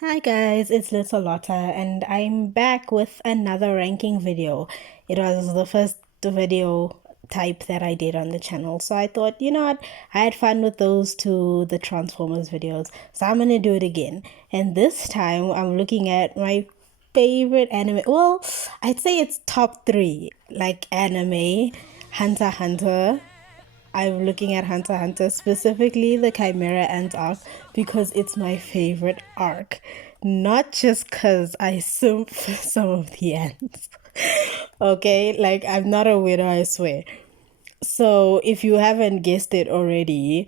Hi guys, it's Little Lotta and I'm back with another ranking video. It was the first video type that I did on the channel, so I thought, you know what, I had fun with those the Transformers videos, so I'm gonna do it again. And this time I'm looking at my favorite anime. Well, I'd say it's top three, like anime, Hunter x Hunter. I'm looking at Hunter x Hunter, specifically the Chimera Ants arc, because it's my favorite arc. Not just because I simp for some of the ants. Okay, like I'm not a widow, I swear. So if you haven't guessed it already,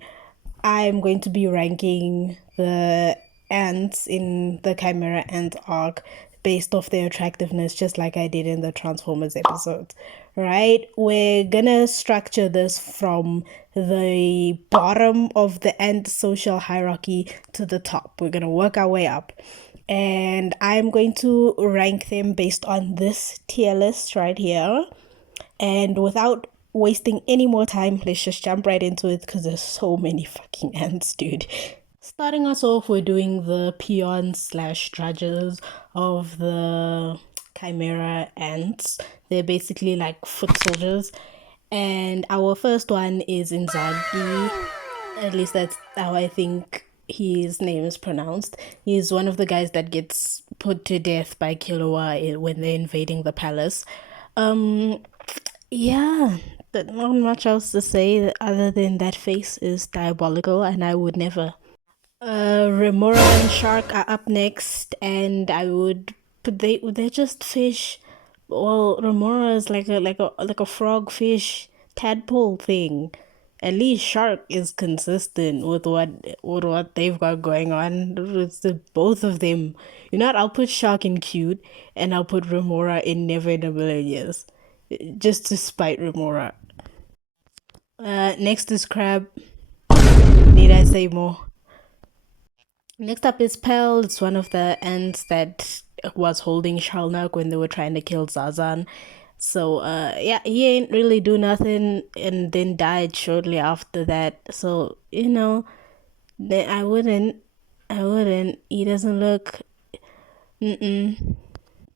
I'm going to be ranking the ants in the Chimera Ant arc based off their attractiveness, just like I did in the Transformers episodes, right? We're gonna structure this from the bottom of the ant social hierarchy to the top. We're gonna work our way up. And I'm going to rank them based on this tier list right here. And without wasting any more time, let's just jump right into it because there's so many fucking ants, dude. Starting us off, we're doing the peons slash drudges of the Chimera Ants. They're basically like foot soldiers. And our first one is Inzaghi. At least that's how I think his name is pronounced. He's one of the guys that gets put to death by Killua when they're invading the palace. Um, yeah, but not much else to say other than that face is diabolical and I would never. Remora and Shark are up next, and I would, but they're just fish. Well, Remora is like a frog fish tadpole thing. At least Shark is consistent with what they've got going on. It's the both of them. You know what? I'll put Shark in cute, and I'll put Remora in never in a million years, just to spite Remora. Next is Crab. Need I say more? Next up is Pell. It's one of the ants that was holding Shalnak when they were trying to kill Zazan. So yeah, he ain't really do nothing and then died shortly after that. So, I wouldn't. He doesn't look. Mm-mm.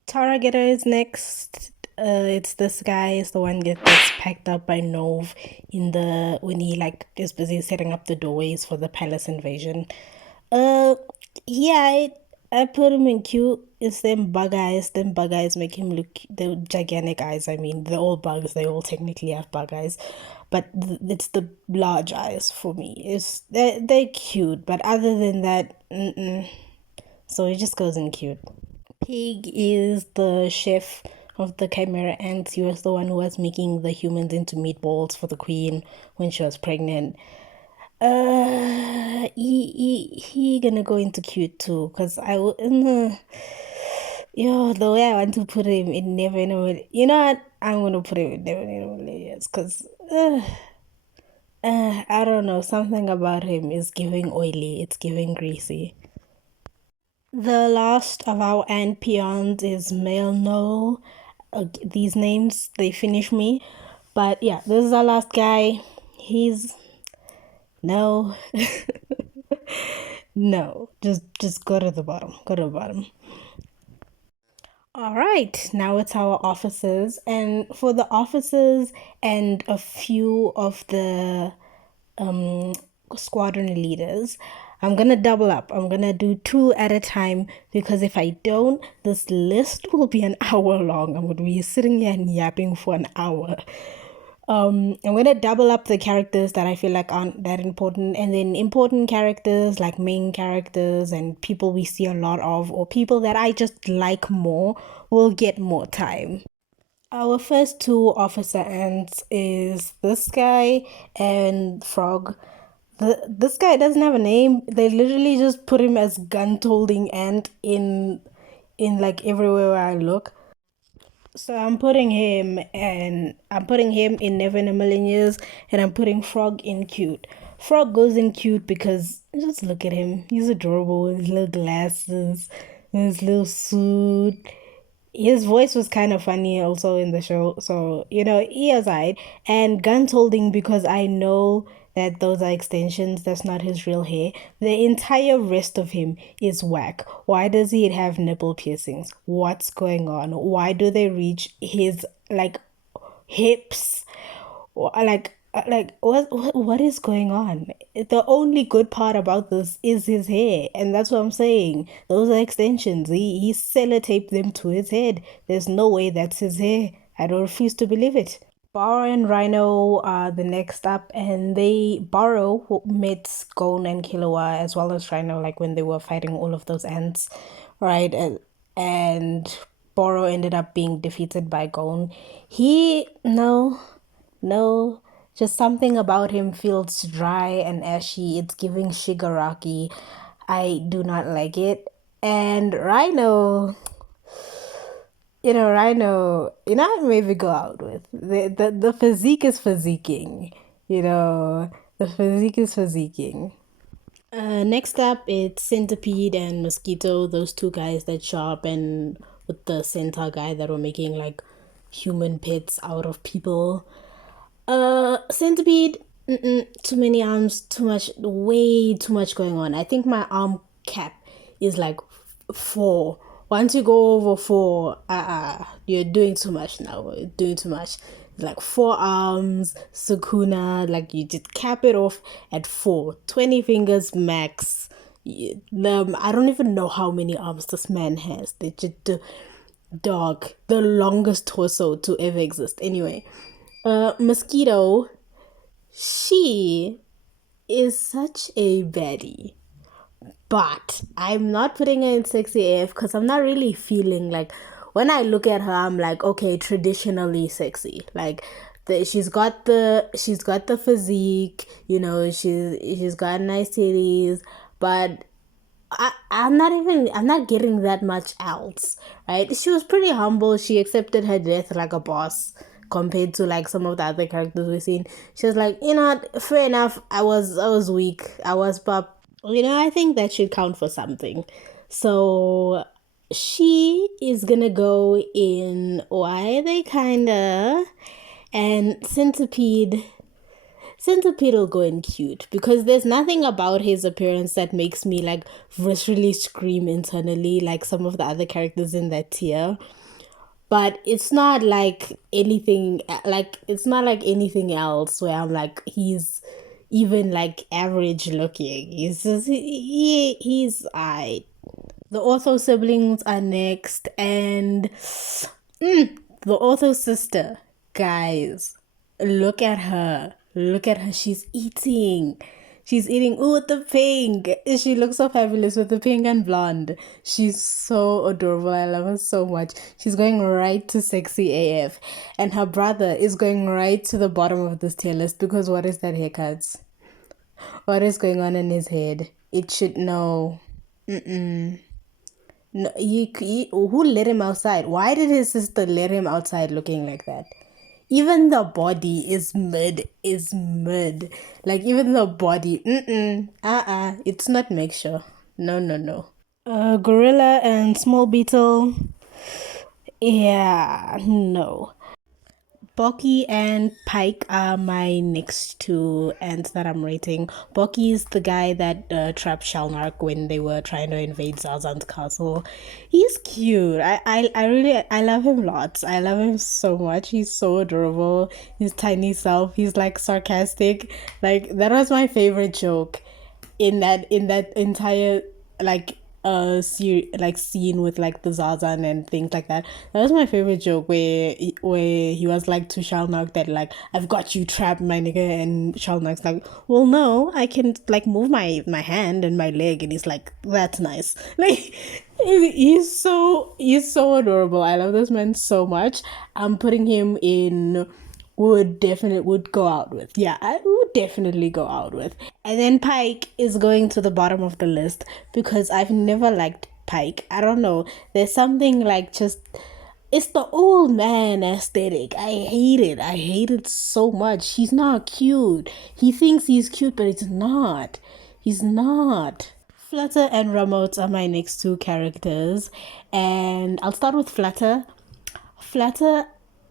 Targeter is next. It's this guy is the one that gets packed up by Nove in the when he like is busy setting up the doorways for the palace invasion. Uh, yeah, I put him in cute. It's them bug eyes. Them bug eyes make him look the gigantic eyes. I mean, they're all bugs. They all technically have bug eyes, but it's the large eyes for me. They're cute, but other than that, so it just goes in cute. Pig is the chef of the Chimera Ants. He was the one who was making the humans into meatballs for the queen when she was pregnant. He gonna go into cute too, cause yo, the way I want to put him in never know. You know what? I'm gonna put him in never know layers, cause I don't know, something about him is giving oily. It's giving greasy. The last of our ant peons is male no. These names they finish me, but yeah, this is our last guy. He's no. No, just go to the bottom. Go to the bottom. All right, now it's our officers, and for the officers and a few of the um squadron leaders, I'm gonna double up. I'm gonna do two at a time because if I don't, this list will be an hour long. I'm gonna be sitting here and yapping for an hour. I'm gonna double up the characters that I feel like aren't that important, and then important characters like main characters and people we see a lot of, or people that I just like more, will get more time. Our first two officer ants is this guy and Frog. This guy doesn't have a name. They literally just put him as gun holding ant in like everywhere where I look. So I'm putting him in Never in a Million Years, and I'm putting Frog in cute. Frog goes in cute because just look at him. He's adorable with his little glasses, his little suit. His voice was kind of funny also in the show, so he aside. And gun holding because I know that those are extensions. That's not his real hair. The entire rest of him is whack. Why does he have nipple piercings? What's going on? Why do they reach his like hips? Like what is going on? The only good part about this is his hair, and that's what I'm saying. Those are extensions. He sellotaped them to his head. There's no way that's his hair. I don't refuse to believe it. Borrow and Rhino are the next up, and Borrow met Gon and Killua as well as Rhino, like when they were fighting all of those ants, right? And Borrow ended up being defeated by Gon. No, just something about him feels dry and ashy. It's giving Shigaraki. I do not like it. And Rhino, I'd maybe go out with. The physique is physiquing, the physique is physiquing. Next up, it's Centipede and Mosquito, those two guys that show up, and with the centaur guy that were making like human pets out of people. Centipede, too many arms, too much, way too much going on. I think my arm cap is like 4. Once you go over 4, you're doing too much now. You're doing too much. Like 4 arms, Sukuna, like you just cap it off at 4. 20 fingers max. I don't even know how many arms this man has. They just dog, the longest torso to ever exist. Anyway, Mosquito, she is such a baddie. But I'm not putting her in sexy AF because I'm not really feeling like when I look at her, I'm like, okay, traditionally sexy. Like she's got the physique, she's got nice titties, but I'm not getting that much else, right? She was pretty humble. She accepted her death like a boss compared to like some of the other characters we've seen. She was like, fair enough. I was weak. I was pop. I think that should count for something. So she is gonna go in Why They Kinda, and Centipede will go in cute because there's nothing about his appearance that makes me like viscerally scream internally like some of the other characters in that tier. But it's not like anything else where I'm like he's even like average looking. He's just he's I. The Ortho siblings are next, and the Ortho sister, guys, look at her. Look at her. She's eating. She's eating. Ooh, with the pink. She looks so fabulous with the pink and blonde. She's so adorable. I love her so much. She's going right to sexy AF. And her brother is going right to the bottom of this tier list because what is that haircut? What is going on in his head? It should know. No, who let him outside? Why did his sister let him outside looking like that? Even the body is mid. Like even the body, it's not mixture. No. Gorilla and Small Beetle, yeah, no. Boki and Pike are my next two ants that I'm rating. Boki is the guy that trapped Shalnark when they were trying to invade Zazan's castle. He's cute. I love him lots. I love him so much. He's so adorable. His tiny self. He's like sarcastic. Like that was my favorite joke in that entire like scene with like the Zazan and things like that. That was my favorite joke where he was like to Shalnark that like I've got you trapped, my nigga, and Shalnark's like, well, no, I can like move my hand and my leg, and he's like, that's nice. Like he's so adorable. I love this man so much. I'm putting him in would go out with. Yeah, I would definitely go out with. And then Pike is going to the bottom of the list because I've never liked Pike. I don't know. There's something like just it's the old man aesthetic. I hate it. I hate it so much. He's not cute. He thinks he's cute, but it's not. He's not. Flutter and Ramote are my next two characters, and I'll start with Flutter. Flutter,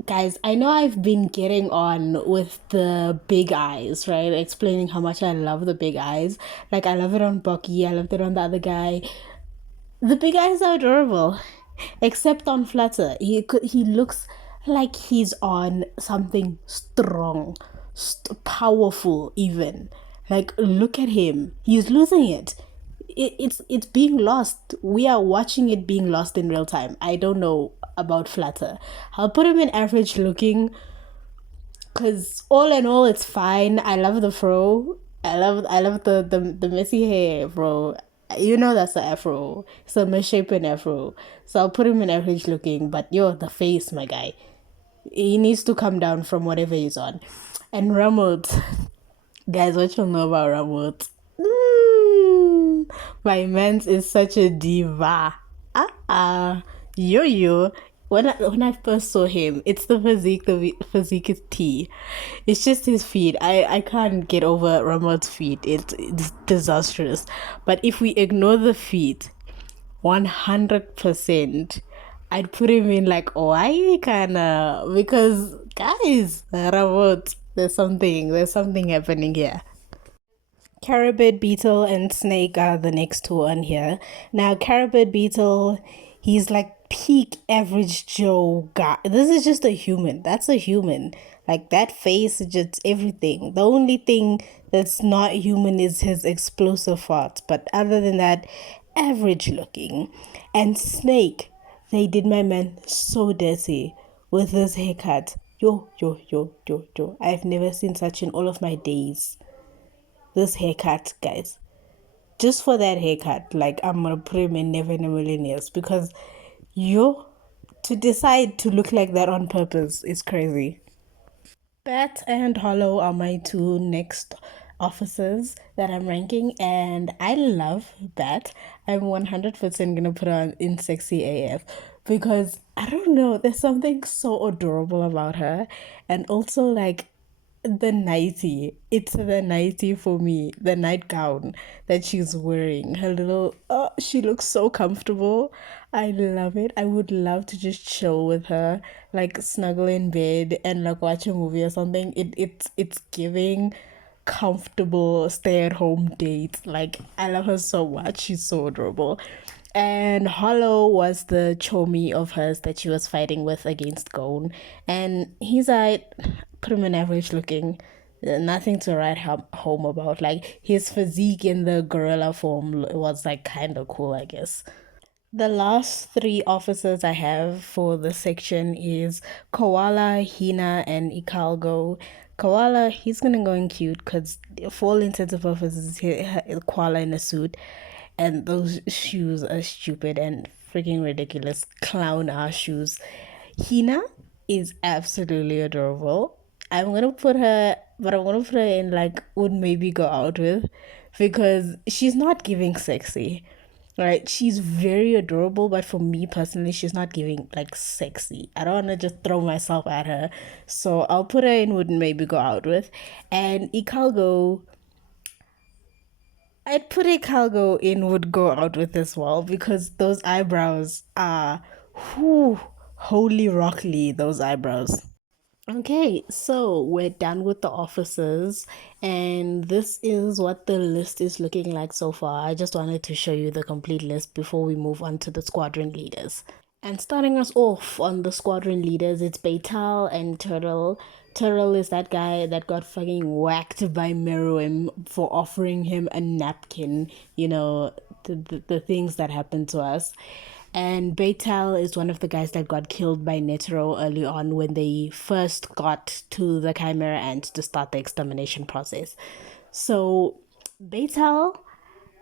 Guys, I know I've been getting on with the big eyes, right? Explaining how much I love the big eyes. Like, I love it on Bucky, I loved it on the other guy. The big eyes are adorable, except on Flutter. He looks like he's on something strong, powerful, even. Like, look at him. He's losing it. It's being lost. We are watching it being lost in real time. I don't know about Flutter. I'll put him in average looking, because all in all, it's fine. I love the fro. I love the messy hair, bro. You know that's the afro. It's a misshapen afro. So I'll put him in average looking. But yo, the face, my guy. He needs to come down from whatever he's on. And Ramot, guys, what you know about Ramot? My man's is such a diva. Yo. When I first saw him, it's the physique. The physique is tea. It's just his feet. I can't get over Ramot's feet. It's disastrous. But if we ignore the feet, 100%, I'd put him in like Hawaii kinda, because guys, Ramot, there's something happening here. Carabid beetle and snake are the next two on here. Now, carabid beetle, he's like peak average Joe guy. This is just a human. That's a human. Like, that face is just everything. The only thing that's not human is his explosive farts. But other than that, average looking. And snake, they did my man so dirty with this haircut. Yo. I've never seen such in all of my days. This haircut, guys. Just for that haircut, like, I'm gonna put him in never in a million years, because you to decide to look like that on purpose is crazy. Bat and Hollow are my two next officers that I'm ranking, and I love Bat. I'm 100% gonna put her in sexy AF, because I don't know, there's something so adorable about her, and also like the nightie. It's the nightie for me. The nightgown that she's wearing. Her little, oh, she looks so comfortable. I love it. I would love to just chill with her, like snuggle in bed and like watch a movie or something. It's giving comfortable stay at home date. Like, I love her so much. She's so adorable. And Hollow was the chomi of hers that she was fighting with against Gone. And he's like, put him in average looking. Nothing to write home about. Like, his physique in the gorilla form was like kind of cool, I guess. The last three officers I have for this section is Koala, Hina, and Ikalgo. Koala, he's gonna go in cute because for all intents and purposes, Koala in a suit, and those shoes are stupid and freaking ridiculous. Clown ass shoes. Hina is absolutely adorable. I'm gonna put her in like would maybe go out with, because she's not giving sexy. Right, she's very adorable, but for me personally, she's not giving like sexy. I don't want to just throw myself at her, so I'll put her in would maybe go out with. And Ikalgo, I'd put Ikalgo in would go out with as well, because those eyebrows are, whoo, holy rockly, those eyebrows. Okay, so we're done with the officers, and this is what the list is looking like so far. I just wanted to show you the complete list before we move on to the squadron leaders. And starting us off on the squadron leaders, it's Beital and Turtle. Turtle is that guy that got fucking whacked by Meruem for offering him a napkin, the things that happened to us. And Beital is one of the guys that got killed by Netero early on when they first got to the Chimera Ants to start the extermination process. So, Beital,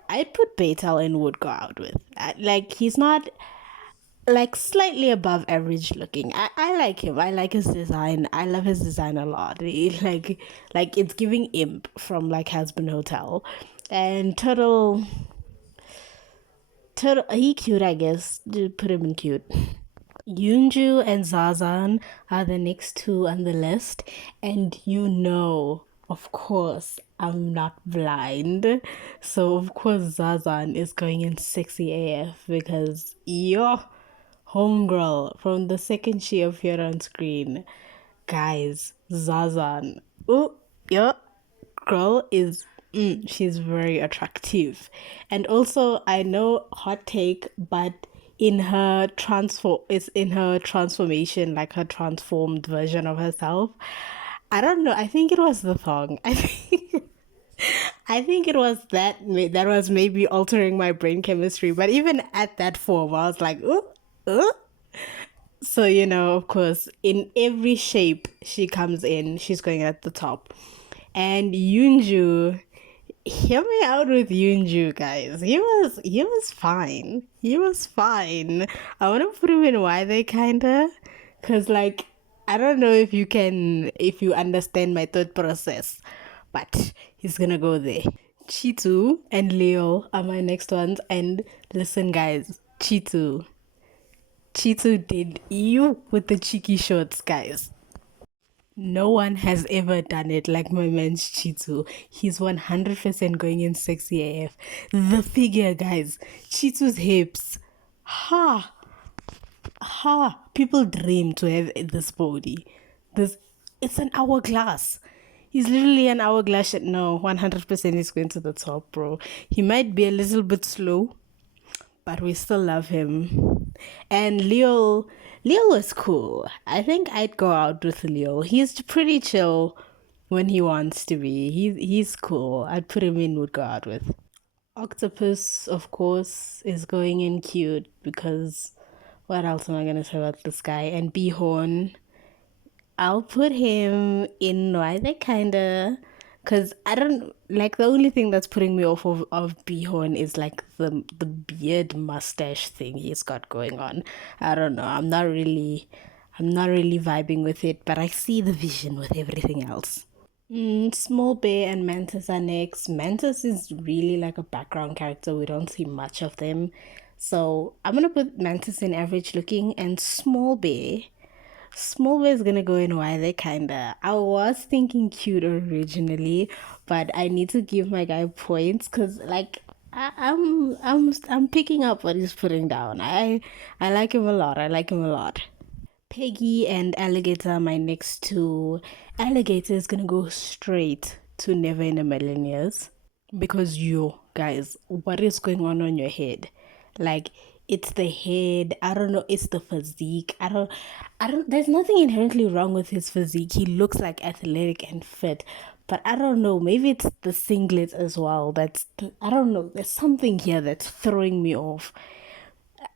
I'd put Beital in would go out with. Like, he's not like slightly above average looking. I like him. I like his design. I love his design a lot. Like it's giving imp from like Husband Hotel. And Turtle, he cute, I guess. Just put him in cute. Yunju and Zazan are the next two on the list, and of course, I'm not blind. So of course Zazan is going in sexy AF, because yo, Homegirl from the second she appeared on screen. Guys, Zazan. Oh, yeah, girl is she's very attractive. And also I know hot take, but in her transformation, like her transformed version of herself. I don't know. I think it was the thong. I think it was that was maybe altering my brain chemistry. But even at that form, I was like, ooh, ooh. So, of course, in every shape she comes in, she's going at the top. And Yoonju, hear me out with Yoonju, guys. He was fine. He was fine. I want to put him in why they kinda, cause like I don't know if you understand my thought process, but he's gonna go there. Chitu and Leo are my next ones, and listen, guys, Chitu did you with the cheeky shorts, guys. No one has ever done it like my man's Chitu. He's 100% going in sexy AF. The figure, guys. Chitu's hips. Ha! Ha! People dream to have this body. This, it's an hourglass. He's literally an hourglass. No, 100% he's going to the top, bro. He might be a little bit slow, but we still love him. And Leo was cool. I think I'd go out with Leo. He's pretty chill when he wants to be. He's cool. I'd put him in, would go out with. Octopus, of course, is going in cute because what else am I gonna say about this guy? And Bihorn, I'll put him in why they kinda, cause I don't like the only thing that's putting me off of Bihorn is like the beard mustache thing he's got going on. I don't know. I'm not really vibing with it, but I see the vision with everything else. Small Bear and Mantis are next. Mantis is really like a background character. We don't see much of them. So I'm gonna put Mantis in average looking and Small Bear is gonna go in why they kinda. I was thinking cute originally, but I need to give my guy points because like I'm picking up what he's putting down. I like him a lot. I like him a lot. Peggy and Alligator are my next two. Alligator is gonna go straight to Never in a Million Years because you guys, what is going on your head? Like it's the head. I don't know. It's the physique. I don't. There's nothing inherently wrong with his physique. He looks like athletic and fit, but I don't know. Maybe it's the singlet as well. I don't know. There's something here that's throwing me off.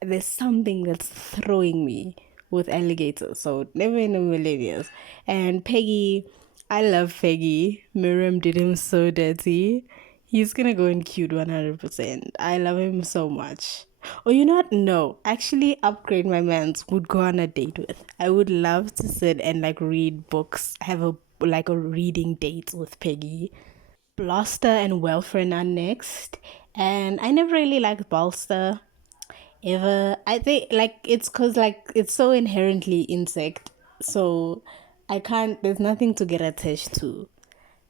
There's something that's throwing me with alligators. So never in a million years. And Peggy, I love Peggy. Miriam did him so dirty. He's gonna go in cute 100%. I love him so much. Oh, you know what? No, actually, upgrade my man's would go on a date with. I would love to sit and like read books, have a reading date with Peggy. Blaster and Welfren are next, and I never really liked Balster ever. I think like it's cause like it's so inherently insect, so I can't. There's nothing to get attached to.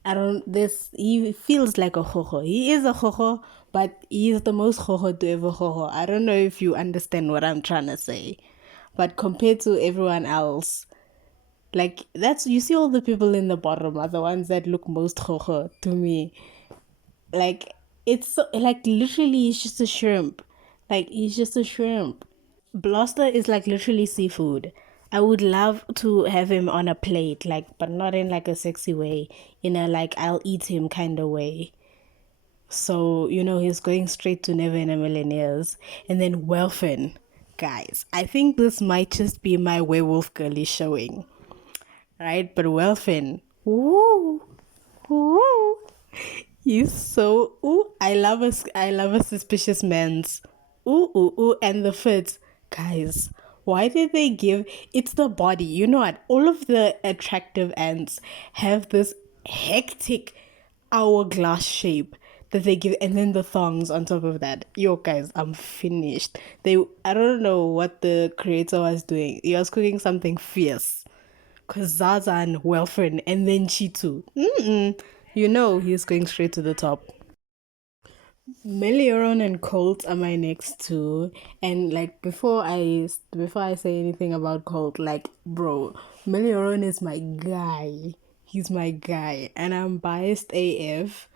I don't. This he feels like a hoho. He is a hoho, but he is the most hoho to ever hoho. I don't know if you understand what I'm trying to say, but compared to everyone else, like that's you see all the people in the bottom are the ones that look most hoho to me. Like it's so, like literally he's just a shrimp. Like he's just a shrimp. Blaster is like literally seafood. I would love to have him on a plate, like, but not in like a sexy way, in a like I'll eat him kind of way. So, he's going straight to Never in a Million Years. And then Welfin. Guys, I think this might just be my werewolf girly showing. Right? But Welfin. Woo! Woo! He's so ooh, I love a suspicious man's. Ooh ooh ooh and the fit. Guys, why did they give it's the body. You know what? All of the attractive ants have this hectic hourglass shape that they give and then the thongs on top of that. Yo guys, I'm finished. I don't know what the creator was doing. He was cooking something fierce. Cause Zaza and Welfren and then Chitu. He's going straight to the top. Melioron and Colt are my next two. And like before I say anything about Colt, like bro, Melioron is my guy. He's my guy. And I'm biased AF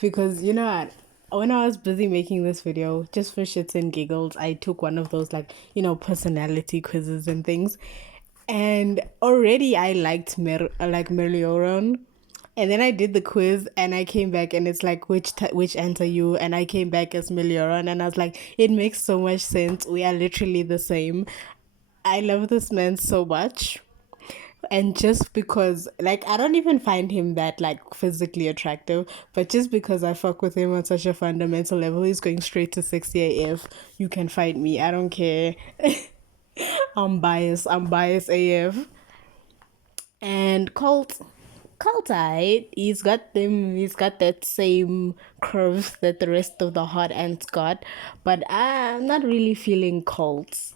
because you know what? When I was busy making this video, just for shits and giggles, I took one of those like, personality quizzes and things. And already I liked Melioron, and then I did the quiz and I came back and it's like, which ant are you? And I came back as Melioran and I was like, it makes so much sense. We are literally the same. I love this man so much. And just because, like, I don't even find him that, like, physically attractive, but just because I fuck with him on such a fundamental level, he's going straight to 60 AF. You can fight me. I don't care. I'm biased. I'm biased AF. And Colt, he's got that same curves that the rest of the hot ants got, but I'm not really feeling Colts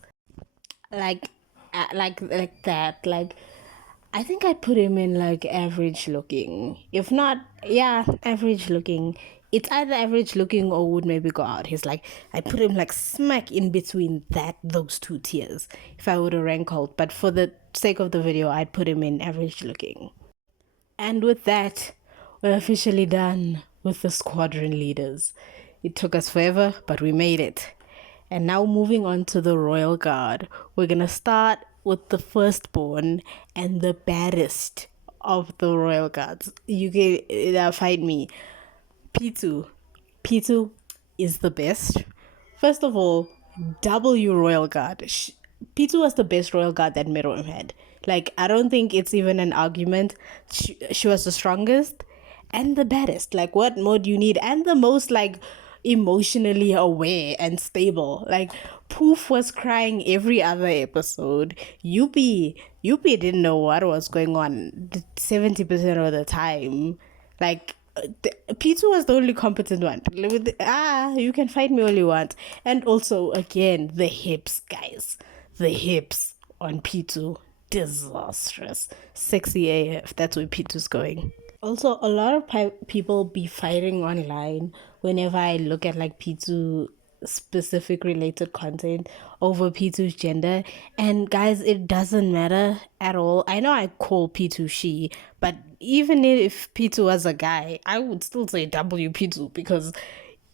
like like that. Like I think I'd put him in like average looking. If not, yeah, average looking. It's either average looking or would maybe go out. He's like, I'd put him like smack in between those two tiers if I were to rank Colt. But for the sake of the video, I'd put him in average looking. And with that, we're officially done with the squadron leaders. It took us forever, but we made it. And now moving on to the Royal Guard, we're gonna start with the firstborn and the baddest of the Royal Guards. You can fight me. Pitu. Pitu is the best. First of all, W Royal Guard. Pitu was the best Royal Guard that Meruem had. Like, I don't think it's even an argument. She was the strongest and the baddest. Like, what more do you need? And the most, like, emotionally aware and stable. Like, Poof was crying every other episode. Yuppie didn't know what was going on 70% of the time. Like, P2 was the only competent one. You can fight me all you want. And also, again, the hips, guys. The hips on P2. Disastrous. Sexy AF. That's where P2's going. Also, a lot of people be fighting online whenever I look at like P2 specific related content over P2's gender. And guys, it doesn't matter at all. I know I call P2 she, but even if P2 was a guy, I would still say WP2 because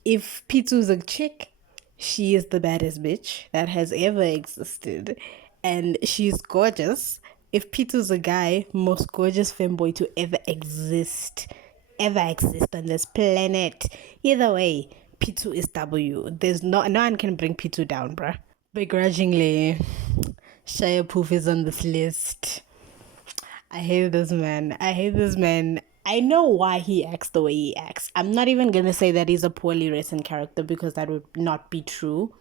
if P2 is a chick, she is the baddest bitch that has ever existed. And she's gorgeous. If Peter's a guy, most gorgeous femboy to ever exist. Ever exist on this planet. Either way, P2 is W. There's no one can bring P2 down, bruh. Begrudgingly, Shia Poof is on this list. I hate this man. I hate this man. I know why he acts the way he acts. I'm not even gonna say that he's a poorly written character because that would not be true.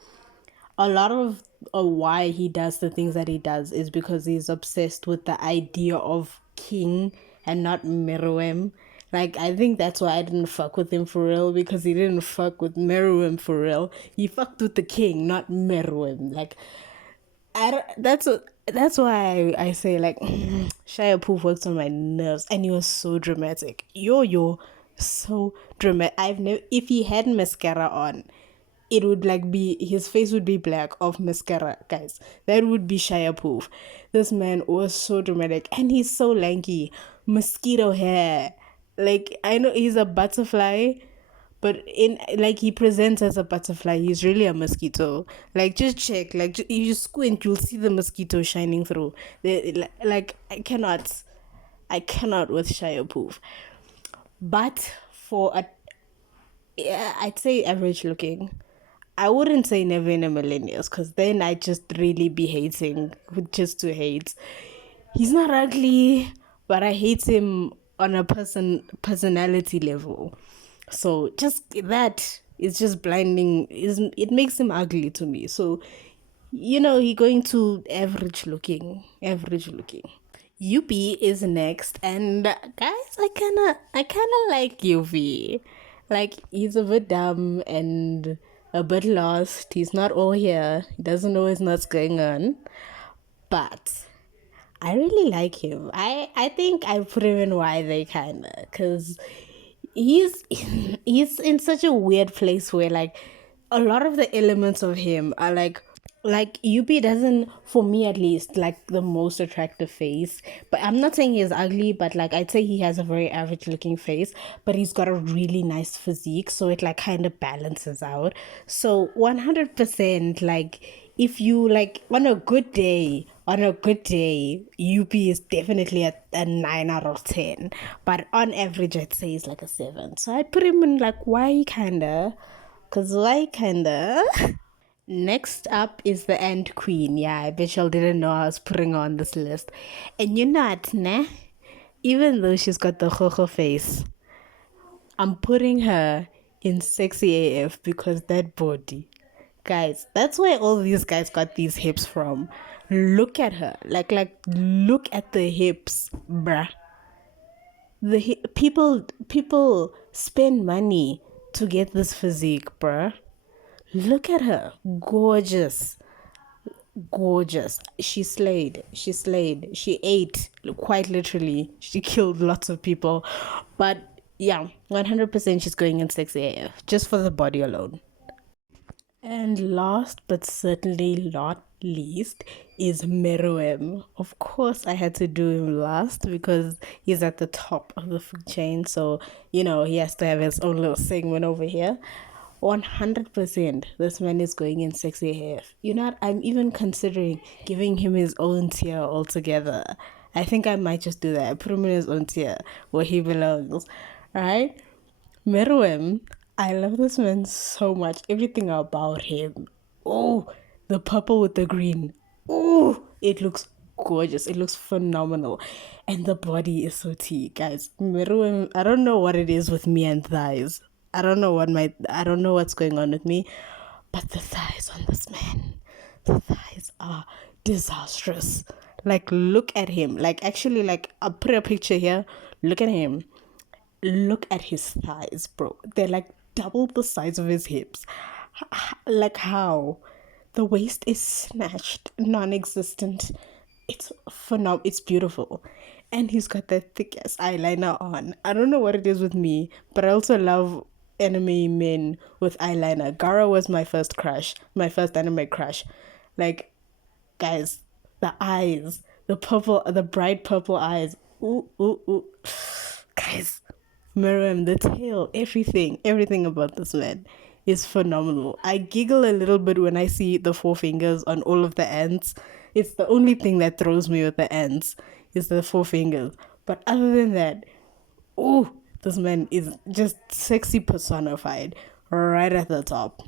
A lot of why he does the things that he does is because he's obsessed with the idea of king and not Meruem. Like, I think that's why I didn't fuck with him for real, because he didn't fuck with Meruem for real. He fucked with the king, not Meruem. Like, that's why I say like Shia Poof works on my nerves, and he was so dramatic. Yo, so dramatic. I've never if he had mascara on, it would like be his face would be black of mascara, guys. That would be Shia Poof. This man was so dramatic, and he's so lanky, mosquito hair. Like I know he's a butterfly, but in like he presents as a butterfly, he's really a mosquito. Like just check, like you squint, you'll see the mosquito shining through. Like I cannot with Shia Poof. But for a, yeah, I'd say average looking. I wouldn't say never in a millennials, because then I just really be hating just to hate. He's not ugly, but I hate him on a personality level. So just that is just blinding. It makes him ugly to me. So he going to average looking. Yuppie is next, and guys, I kinda like Yuppie. Like he's a bit dumb and a bit lost. He's not all here. He doesn't know what's going on, but I really like him. I think I put him in why they kinda, cause he's he's in such a weird place where like a lot of the elements of him are like UP doesn't, for me at least, like the most attractive face. But I'm not saying he's ugly, but like I'd say he has a very average looking face, but he's got a really nice physique, so it like kind of balances out. So 100%, like if you like on a good day, UP is definitely a 9 out of 10. But on average, I'd say he's like a 7. So I'd put him in like why kinda. Cause why kinda? Next up is the Ant Queen. Yeah, I bet y'all didn't know I was putting her on this list. And you know what, nah? Even though she's got the Jojo face, I'm putting her in sexy AF because that body. Guys, that's where all these guys got these hips from. Look at her. Look at the hips, bruh. People spend money to get this physique, bruh. Look at her. Gorgeous. Gorgeous. She slayed. She slayed. She ate, quite literally. She killed lots of people. But yeah, 100% she's going in sexy AF just for the body alone. And last but certainly not least is Meruem. Of course, I had to do him last because he's at the top of the food chain. So, you know, he has to have his own little segment over here. 100%, this man is going in sexy AF. You know what? I'm even considering giving him his own tier altogether. I think I might just do that. Put him in his own tier where he belongs. Right? Meruem, I love this man so much. Everything about him. Oh, the purple with the green. Oh, it looks gorgeous. It looks phenomenal. And the body is so tea, guys. Meruem, I don't know what it is with me and thighs. I don't know what's going on with me, but the thighs on this man, the thighs are disastrous. Like look at him. Like actually like I'll put a picture here. Look at him. Look at his thighs, bro. They're like double the size of his hips. Like how? The waist is snatched, non-existent. It's phenomenal. It's beautiful. And he's got that thick ass eyeliner on. I don't know what it is with me, but I also love anime men with eyeliner. Gara was my first crush, my first anime crush. Like, guys, the eyes, the bright purple eyes. Ooh, ooh, ooh. Guys, Miriam, the tail, everything about this man is phenomenal. I giggle a little bit when I see the four fingers on all of the ants. It's the only thing that throws me with the ants is the four fingers. But other than that, oh, this man is just sexy personified right at the top.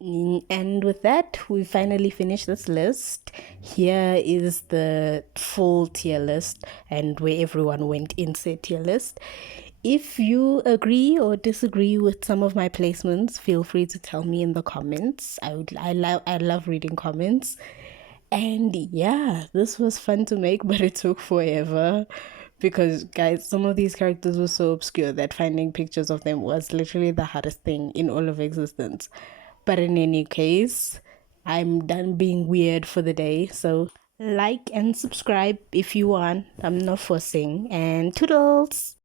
And with that, we finally finished this list. Here is the full tier list and where everyone went in said tier list. If you agree or disagree with some of my placements, feel free to tell me in the comments. I love reading comments. And yeah, this was fun to make, but it took forever because guys, some of these characters were so obscure that finding pictures of them was literally the hardest thing in all of existence. But in any case, I'm done being weird for the day. So like and subscribe if you want. I'm not forcing. And toodles!